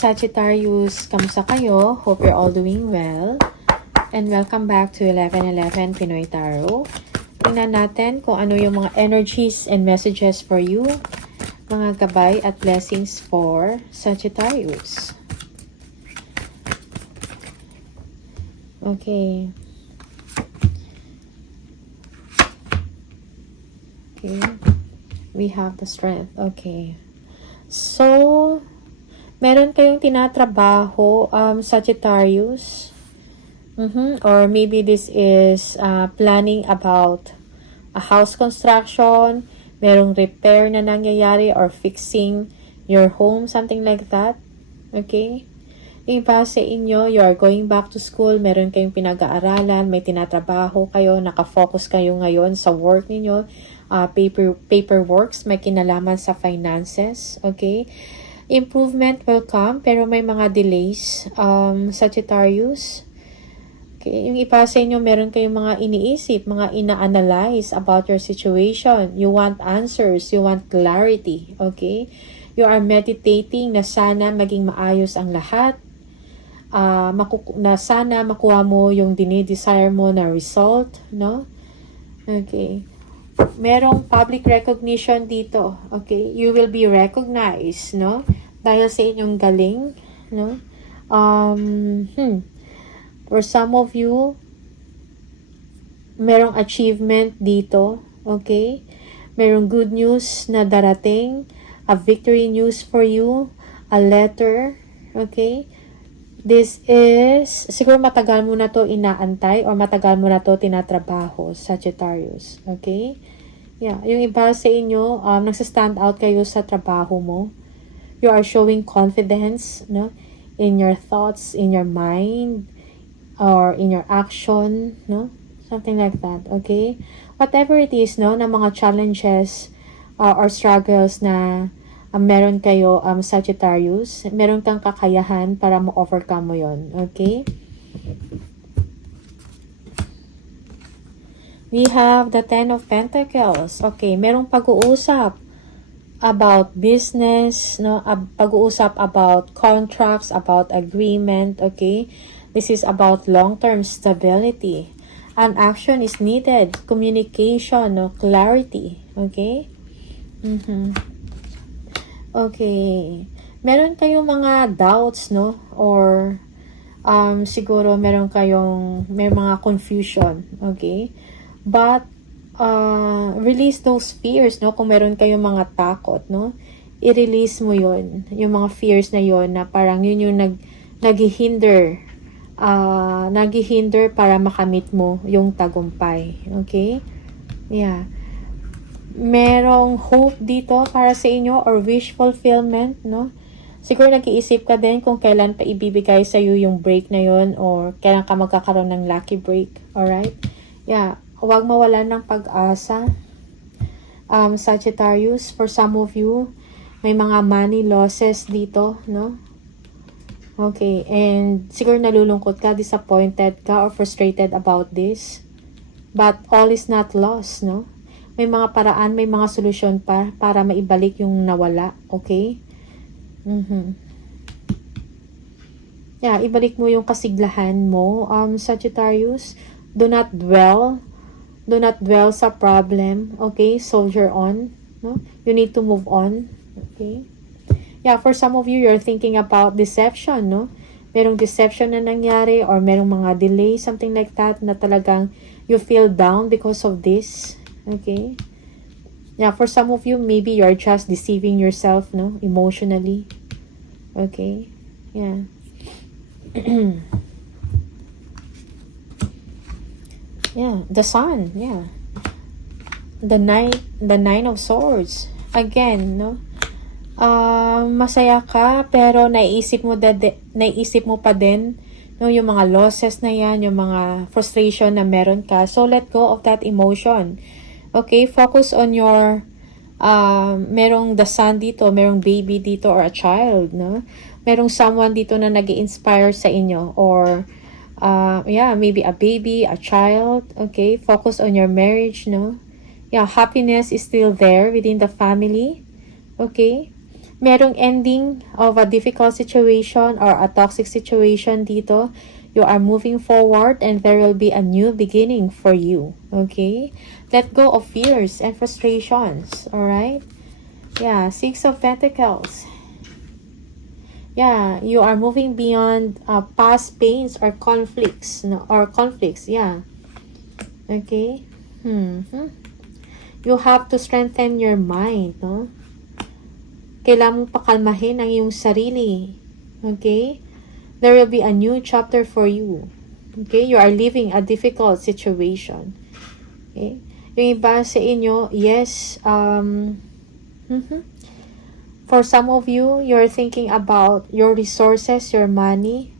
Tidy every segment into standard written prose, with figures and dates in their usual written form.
Sagittarius, kamusta kayo? Hope you're all doing well. And welcome back to 1111 Pinoy Tarot. Tingnan natin kung ano yung mga energies and messages for you. Mga gabay at blessings for Sagittarius. Okay. Okay. We have the strength. Okay. So, meron kayong tinatrabaho, Sagittarius. Or maybe this is planning about a house construction, merong repair na nangyayari or fixing your home, something like that. Okay? Yung iba sa inyo, you are going back to school, meron kayong pinag-aaralan, may tinatrabaho kayo, nakafocus kayo ngayon sa work ninyo, paperworks, may kinalaman sa finances. Okay? Improvement will come, pero may mga delays, Sagittarius. Okay, yung iba sa inyo, meron kayong mga iniisip, mga ina-analyze about your situation. You want answers, you want clarity, okay? You are meditating na sana maging maayos ang lahat. Na sana makuha mo yung dinidesire mo na result, no? Okay. Merong public recognition dito, okay? You will be recognized, no? Dahil sa inyong galing, no? For some of you, merong achievement dito, okay? Merong good news na darating, a victory news for you, a letter, okay? This is, siguro matagal mo na to inaantay or matagal mo na to tinatrabaho, Sagittarius, okay? Yeah, yung iba sa inyo, nagsa-stand out kayo sa trabaho mo. You are showing confidence, no? In your thoughts, in your mind, or in your action, no? Something like that, okay? Whatever it is, no, na mga challenges or struggles na meron kayo, Sagittarius, meron kang kakayahan para ma-overcome mo yon, okay? We have the Ten of Pentacles. Okay, merong pag-uusap about business, no? Pag-uusap about contracts, about agreement, okay? This is about long-term stability. And action is needed. Communication, no? Clarity. Okay? Okay. Meron kayong mga doubts, no? Or siguro may mga confusion. Okay? But release those fears, no? Kung meron kayong mga takot, no? I-release mo yun. Yung mga fears na yun na parang yun yung naghihinder para makamit mo yung tagumpay. Okay? Yeah. Merong hope dito para sa inyo or wish fulfillment, no? Siguro nag-iisip ka din kung kailan pa ibibigay sa iyo yung break na yon or kailan ka magkakaroon ng lucky break. Alright? Yeah. Huwag mawalan ng pag-asa. Sagittarius, for some of you, may mga money losses dito, no? Okay, and siguro nalulungkot ka, disappointed ka, or frustrated about this. But all is not lost, no? May mga paraan, may mga solusyon pa para maibalik yung nawala, okay? Yeah, ibalik mo yung kasiglahan mo, Sagittarius. Do not dwell sa problem, okay? Soldier on, no? You need to move on, okay? Yeah, for some of you, you're thinking about deception, no? Merong deception na nangyari or merong mga delay, something like that, na talagang you feel down because of this. Okay? Yeah, for some of you, maybe you're just deceiving yourself, no? Emotionally. Okay? Yeah. Yeah, the Sun, yeah. The Nine of Swords. Again, no? Masaya ka pero naiisip mo pa din, no, yung mga losses na yan, yung mga frustration na meron ka. So let go of that emotion. Okay, focus on your merong the sun dito, merong baby dito or a child, no? Merong someone dito na nag-i-inspire sa inyo or yeah, maybe a baby, a child. Okay, focus on your marriage, no? Yeah, happiness is still there within the family. Okay? merong ending of a difficult situation or a toxic situation dito. You are moving forward and there will be a new beginning for you. Okay? Let go of fears and frustrations. Alright? Yeah, Six of Pentacles. Yeah, you are moving beyond past pains or conflicts. No, or conflicts, yeah. Okay? You have to strengthen your mind, no? Kailangan mong pakalmahin ang iyong sarili. Okay? There will be a new chapter for you. Okay? You are living a difficult situation. Okay? Yung iba sa inyo, yes, for some of you, you're thinking about your resources, your money.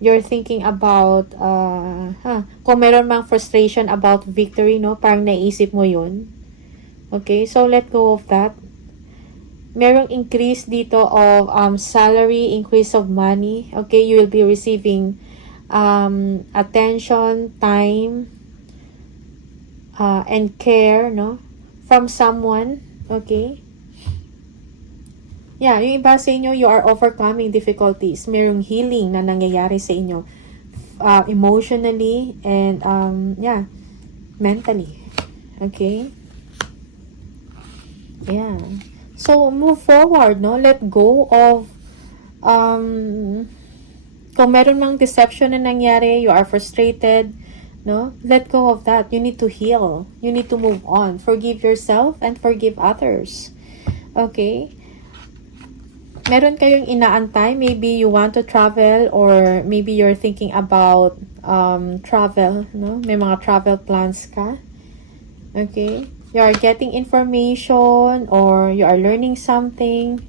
You're thinking about, kung meron mang frustration about victory, no? Parang naisip mo yun. Okay? So, let go of that. Merong increase dito of salary, increase of money. Okay? You will be receiving attention, time, and care, no? From someone. Okay? Yeah, yung iba sa inyo, you are overcoming difficulties. Merong healing na nangyayari sa inyo. Emotionally and, mentally. Okay? Yeah. So, move forward, no? Let go of, kung meron mang deception na nangyari, you are frustrated, no? Let go of that. You need to heal. You need to move on. Forgive yourself and forgive others. Okay? Meron kayong inaantay, maybe you want to travel or maybe you're thinking about travel, no? May mga travel plans ka. Okay? You are getting information or you are learning something.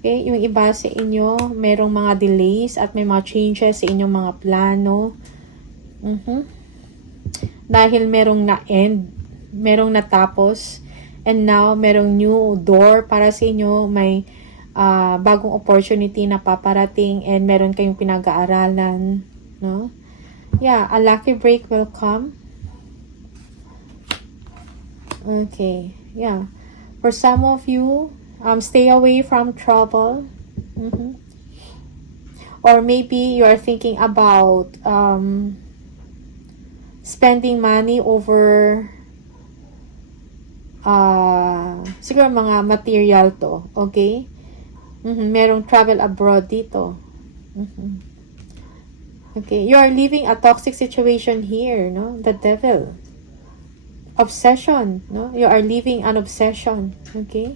Okay? Yung iba sa inyo, merong mga delays at may mga changes sa inyong mga plano. Dahil merong na-end, merong natapos, and now merong new door para sa inyo, may bagong opportunity na paparating and meron kayong pinag-aaralan, no? Yeah, a lucky break will come. Okay, yeah. For some of you, stay away from trouble. Or maybe you are thinking about spending money over siguro mga material to, okay? Merong travel abroad dito. Okay, you are living a toxic situation here, no? The devil. Obsession, no? You are living an obsession, okay?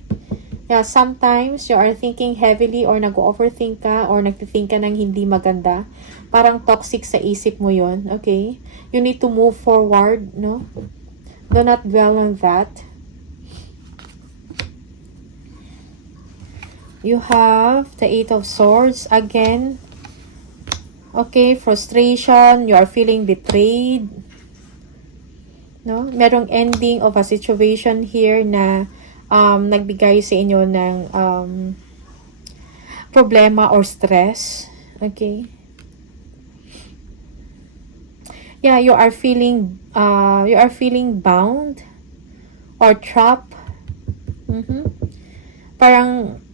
Yeah, sometimes you are thinking heavily or nag-overthink ka or nagtithink ka ng hindi maganda. Parang toxic sa isip mo yon, okay? You need to move forward, no? Do not dwell on that. You have the Eight of Swords again. Okay, frustration, you are feeling betrayed. No? Merong ending of a situation here na nagbigay sa inyo ng problema or stress. Okay? Yeah, you are feeling bound or trapped. Parang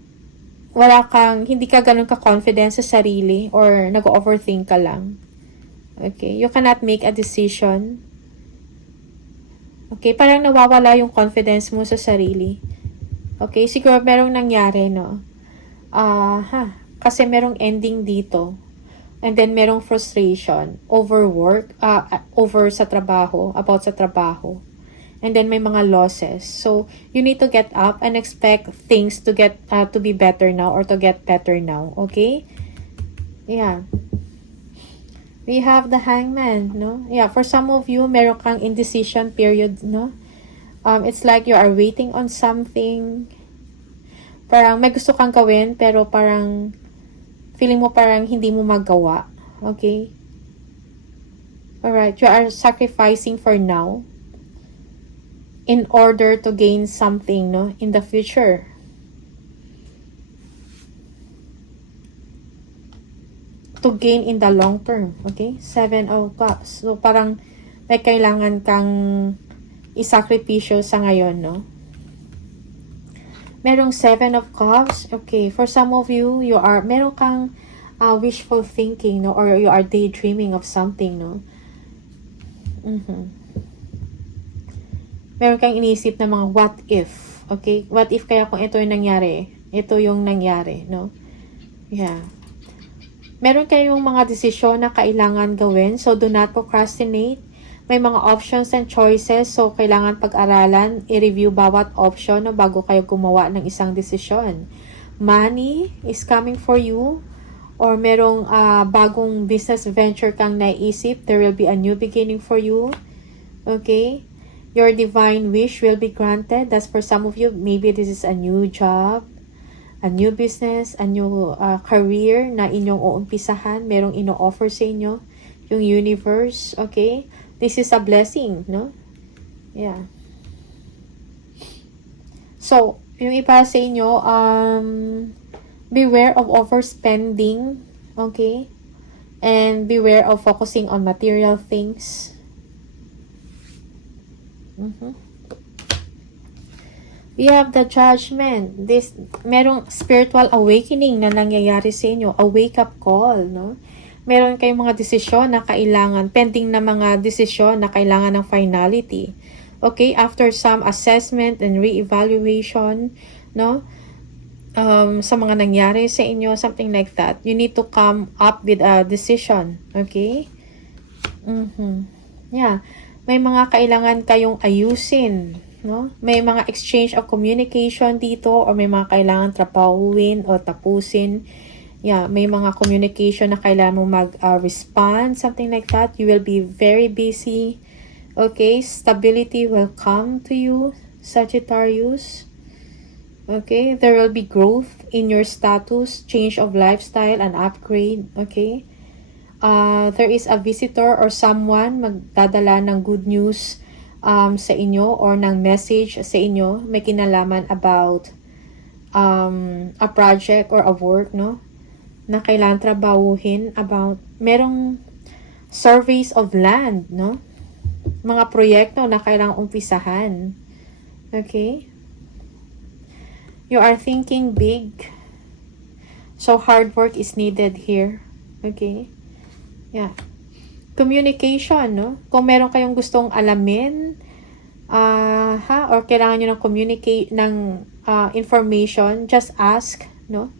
hindi ka ganun ka-confident sa sarili or nag-overthink ka lang. Okay? You cannot make a decision. Okay? Parang nawawala yung confidence mo sa sarili. Okay? Siguro merong nangyari, no? Kasi merong ending dito. And then merong frustration over work, over sa trabaho, about sa trabaho. And then may mga losses. So, you need to get up and expect things to get to be better now or to get better now. Okay? Yeah. We have the Hangman, no? Yeah, for some of you, meron kang indecision period, no? It's like you are waiting on something. Parang may gusto kang gawin, pero parang feeling mo parang hindi mo magawa. Okay? Alright, you are sacrificing for now in order to gain something, no, in the future. To gain in the long term, okay? Seven of Cups. So, parang may kailangan kang isakripisyo sa ngayon, no? Merong 7 of Cups. Okay, for some of you, meron kang wishful thinking, no? Or you are daydreaming of something, no? Meron kang inisip na mga what if. Okay? What if kaya kung ito yung nangyari? Ito yung nangyari, no? Yeah. Meron kayong mga desisyon na kailangan gawin, so do not procrastinate. May mga options and choices, so kailangan pag-aralan, i-review bawat option no, bago kayo gumawa ng isang desisyon. Money is coming for you, or merong bagong business venture kang naisip, there will be a new beginning for you. Okay? Your divine wish will be granted. That's for some of you. Maybe this is a new job, a new business, a new career na inyong uumpisahan. Merong ino-offer sa inyo yung universe. Okay? This is a blessing, no? Yeah. So, yung iba sa inyo, beware of overspending, okay? And beware of focusing on material things. We have the Judgment. Merong spiritual awakening na nangyayari sa inyo. A wake-up call, no? Meron kayong mga desisyon na kailangan, pending na mga desisyon na kailangan ng finality. Okay, after some assessment and re-evaluation, no, sa mga nangyari sa inyo, something like that, you need to come up with a decision. Okay? Yeah. May mga kailangan kayong ayusin, no? May mga exchange of communication dito, or may mga kailangan trabahuin o tapusin. Yeah, may mga communication na kailangan mo mag-respond, something like that. You will be very busy. Okay, stability will come to you, Sagittarius. Okay, there will be growth in your status, change of lifestyle, and upgrade. Okay, there is a visitor or someone magdadala ng good news sa inyo, or ng message sa inyo. May kinalaman about a project or a work, no? Na kailangan trabahuhin about, merong surveys of land, no? Mga proyekto na kailangan umpisahan. Okay? You are thinking big. So, hard work is needed here. Okay? Yeah. Communication, no? Kung meron kayong gustong alamin, or kailangan nyo ng communicate, ng information, just ask, no?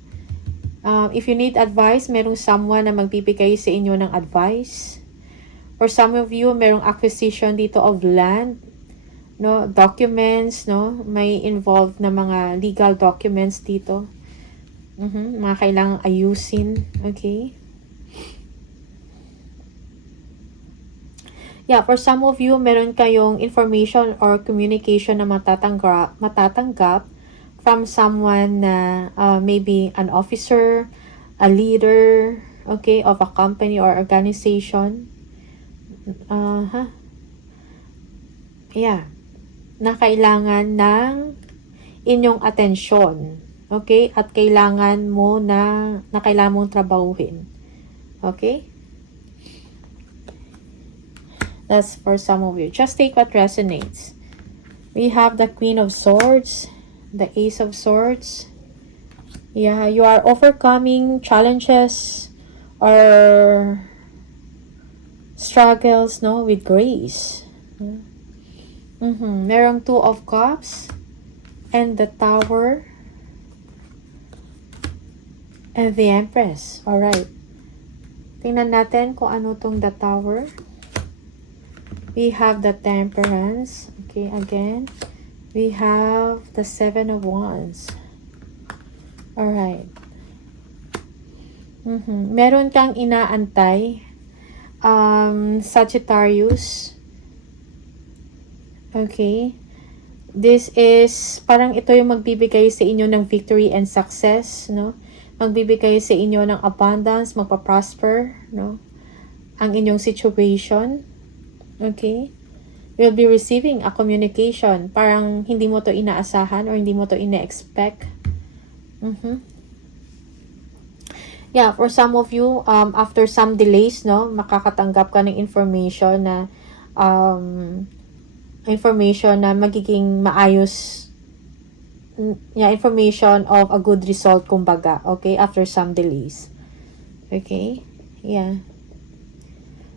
If you need advice, merong someone na magbibigay sa inyo ng advice. For some of you, merong acquisition dito of land, no, documents, no, may involved na mga legal documents dito. Mga kailangang ayusin, okay? Yeah, for some of you, meron kayong information or communication na matatanggap from someone na maybe an officer, a leader, okay, of a company or organization. Yeah. Na kailangan ng inyong atensyon. Okay? At kailangan mo na kailangan mong trabahuhin. Okay? That's for some of you. Just take what resonates. We have the Queen of Swords, the Ace of Swords. Yeah, you are overcoming challenges or struggles, no, with grace. Merong Two of Cups and the Tower and the Empress. Alright. Tingnan natin kung ano tong the Tower. We have the Temperance. Okay, again. We have the Seven of Wands. Alright. Meron kang inaantay, Sagittarius. Okay. This is, parang ito yung magbibigay sa inyo ng victory and success, no? Magbibigay sa inyo ng abundance, magpa-prosper, no? Ang inyong situation. Okay? You'll be receiving a communication. Parang hindi mo to inaasahan or hindi mo to ina-expect. Yeah, for some of you, after some delays, no, makakatanggap ka ng information na magiging maayos information of a good result, kumbaga, okay, after some delays. Okay, yeah.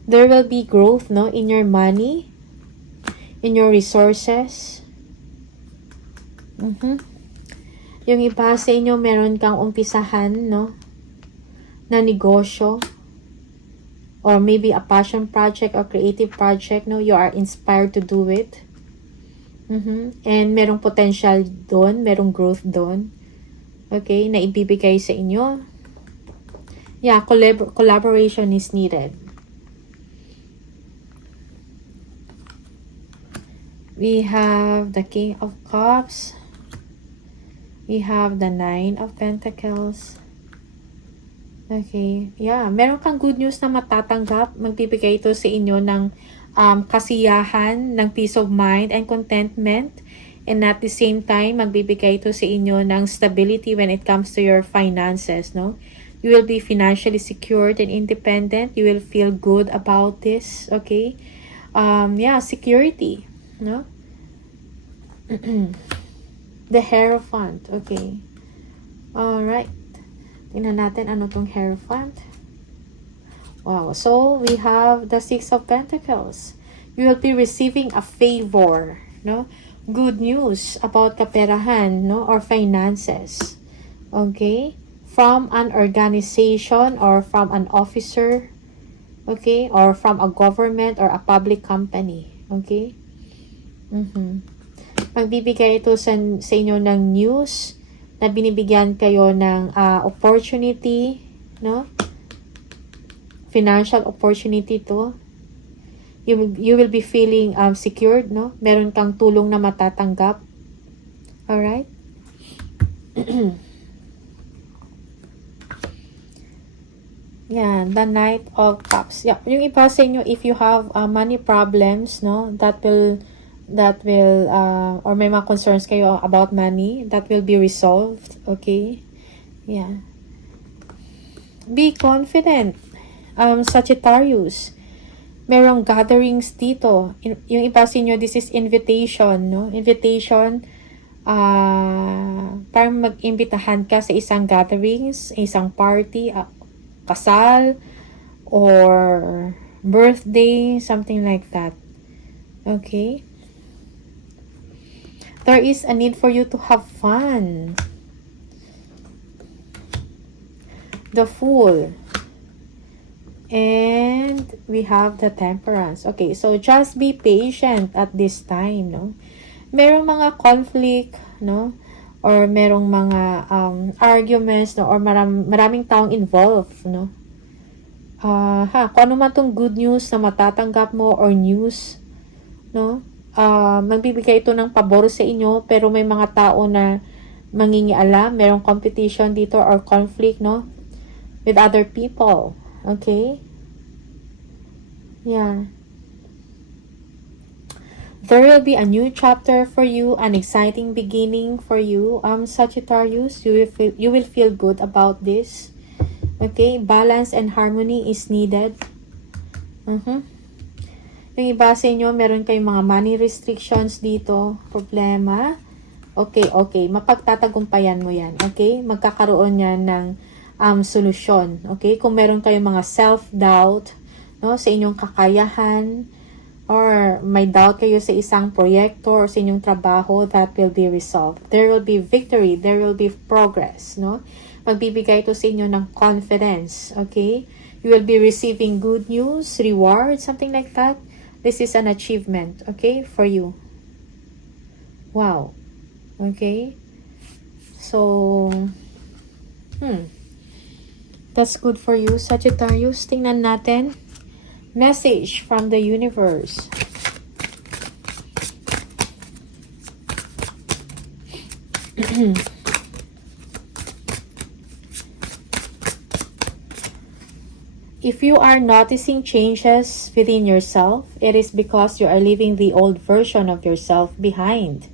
There will be growth, no, in your money, in your resources. Yung iba sa inyo, meron kang umpisahan, no, na negosyo, or maybe a passion project or creative project, no, you are inspired to do it. And merong potential doon, merong growth doon. Okay, na ibibigay sa inyo. Yeah, collaboration is needed. We have the King of Cups. We have the Nine of Pentacles. Okay, yeah, meron kang good news na matatanggap. Magbibigay ito sa inyo ng kasiyahan, ng peace of mind and contentment. And at the same time, magbibigay ito sa inyo ng stability when it comes to your finances, no? You will be financially secured and independent. You will feel good about this, okay? Yeah, security, no? The Hierophant, okay. Alright. Tingnan natin ano tong Hierophant. Wow, so we have the Six of Pentacles. You will be receiving a favor, no? Good news about kaperahan, no? Or finances. Okay? From an organization or from an officer. Okay? Or from a government or a public company. Okay? Magbibigay ito sa inyo ng news na binibigyan kayo ng opportunity, no? Financial opportunity to. You will be feeling secured, no? Meron kang tulong na matatanggap. Alright? Yan, the Knight of Cups. Yeah, yung iba sa inyo, if you have money problems, no? That will or may mga concerns kayo about money, that will be resolved. Okay? Yeah. Be confident. Sagittarius, merong gatherings dito. Yung iba sa inyo, this is invitation, no? Invitation, parang mag-imbitahan ka sa isang gatherings, isang party, kasal, or birthday, something like that. Okay? There is a need for you to have fun. The Fool. And we have the Temperance. Okay, so just be patient at this time, no? Merong mga conflict, no? Or merong mga arguments, no? Or maraming taong involved, no? Kung ano man tong good news na matatanggap mo or news, no? Magbibigay ito ng pabor sa inyo, pero may mga tao na mangingialam, merong competition dito or conflict, no? With other people. Okay? Yeah. There will be a new chapter for you, an exciting beginning for you, Sagittarius. You will feel good about this. Okay? Balance and harmony is needed. Yung iba sa inyo, meron kayong mga money restrictions dito, problema. Okay. Mapagtatagumpayan mo yan. Okay? Magkakaroon yan ng solusyon. Okay? Kung meron kayong mga self-doubt, no, sa inyong kakayahan, or may doubt kayo sa isang proyekto or sa inyong trabaho, that will be resolved. There will be victory. There will be progress. No? Magbibigay ito sa inyo ng confidence. Okay? You will be receiving good news, reward, something like that. This is an achievement. Okay? For you. Wow. Okay? So, that's good for you, Sagittarius. Tingnan natin. Message from the universe. If you are noticing changes within yourself, it is because you are leaving the old version of yourself behind.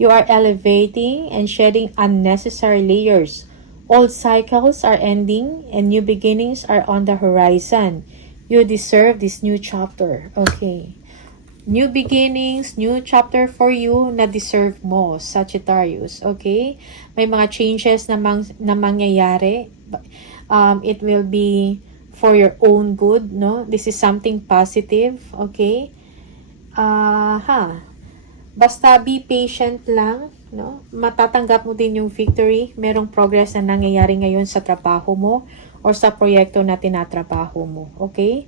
You are elevating and shedding unnecessary layers. Old cycles are ending and new beginnings are on the horizon. You deserve this new chapter. Okay. new beginnings, new chapter for you na deserve mo, Sagittarius. Okay? May mga changes na mangyayari. It will be for your own good, no? This is something positive, okay? Basta be patient lang, no? Matatanggap mo din yung victory. Merong progress na nangyayari ngayon sa trabaho mo or sa proyekto na tinatrabaho mo, okay?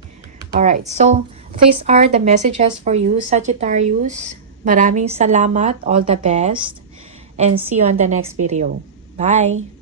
Alright, so these are the messages for you, Sagittarius. Maraming salamat, all the best, and see you on the next video. Bye!